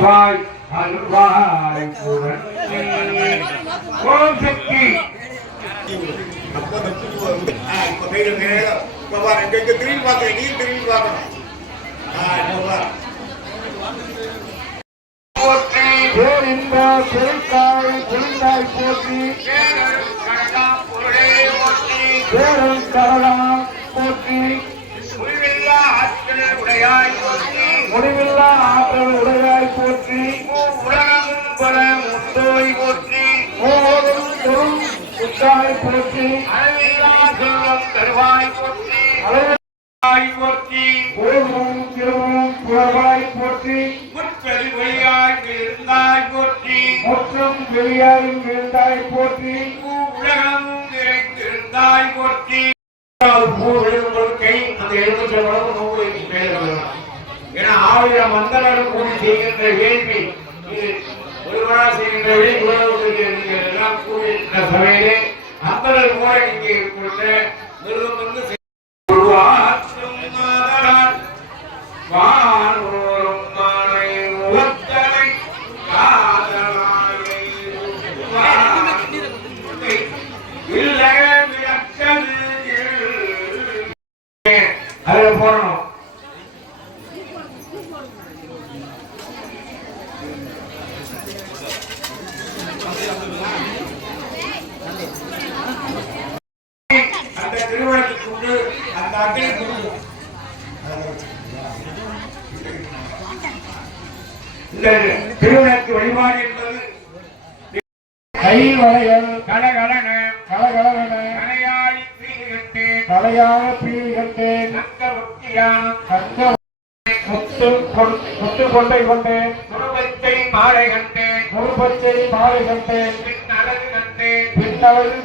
அருள்வாய் அருள்வாய் ஓம் சக்தி. திரும்பி பார்க்கிறேன், நீ திரும்பி பார்க்கணும். பேரின்ப பெருந்தாய் போற்றி. பேரும் கரலாம் உத்தாய் போற்றி தருவாய் போற்றி அளவாய் போற்றி. உலகமும் திருவும் புலவாய் போற்றி முற்பெரு வழியாய் இருந்தாய் போற்றி. முற்றும் வெளியாய் வீழ்ந்தாய் போற்றி. உலகமும் நிறைந்திருந்தாய் போற்றி. கை அந்த எலுமிச்சை பழமும் நூறு வைத்து மேலே வரலாம். ஏன்னா ஆயிரம் மந்தனர் கூடி செய்கின்ற வேள்வி இது ஒருவரா செய்கின்ற வேள்வி உலகத்துக்கு நீங்கள் எல்லாம் கூடி இந்த சபையிலே அந்தனர் கூட இங்கே கொடுத்த நிறுவனம் இந்த திருமணத்து வழிபாடு என்பது கை வளையல் கலகலன கலகலவென கலையாய் தீர்கின்றேன் தலையாக பீழ்கின்றேன் நந்த கந்த முத்து முத்து கொண்டை மாலை மாலை பின் அழகு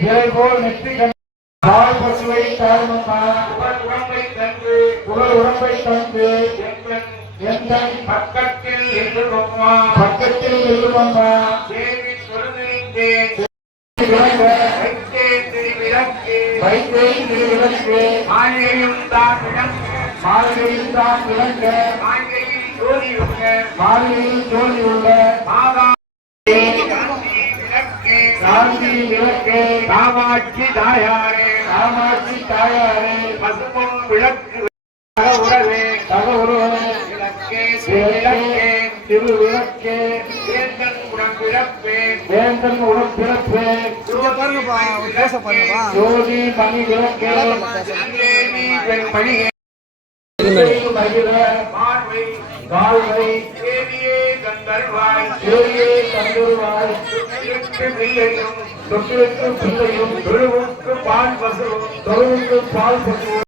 இலை போல் நெற்றி கண்டேன். தாய் பசுவை தாழ்மம்மா உடல் உடம்பை தந்து உடல் உடம்பை தந்து எங்கள் எந்த பக்கத்தில் என்று பொம்மா பக்கத்தில் நில்லுமம்மா தேவி சொல்லிருந்தேன் வைத்தேன் திருவிளக்கு. வைத்தை திருவிளக்கு. மாளிகையும் தான் விளக்கு மாளிகையில் தான் விளங்க. மாளிகையில் மாளிகையில் ஜோதி உள்ள. விளக்கு சாந்தி விளக்கு. காமாட்சி தாயாரே. காமாட்சி தாயாரே. பசுமம் விளக்கு உறவே தக உருவனே விளக்கே விளக்கே. திரு விளக்கே. வேந்தன் உடன் பிறப்பே வேந்தன் உடன் பிறப்பே பாருங்கப்பா ஒரு பேச பாருங்கப்பா ஜோதி மணி விளக்கே. மகிழ பார்வை வாழ்வை தேவியே கந்தர்வாய் தேவியே கண்டுருவாய் எட்டு பிள்ளையும் தொட்டிலுக்கு பிள்ளையும் குருவுக்கு பால் பசுவும் தொழுவுக்கு பால் பசுவும்.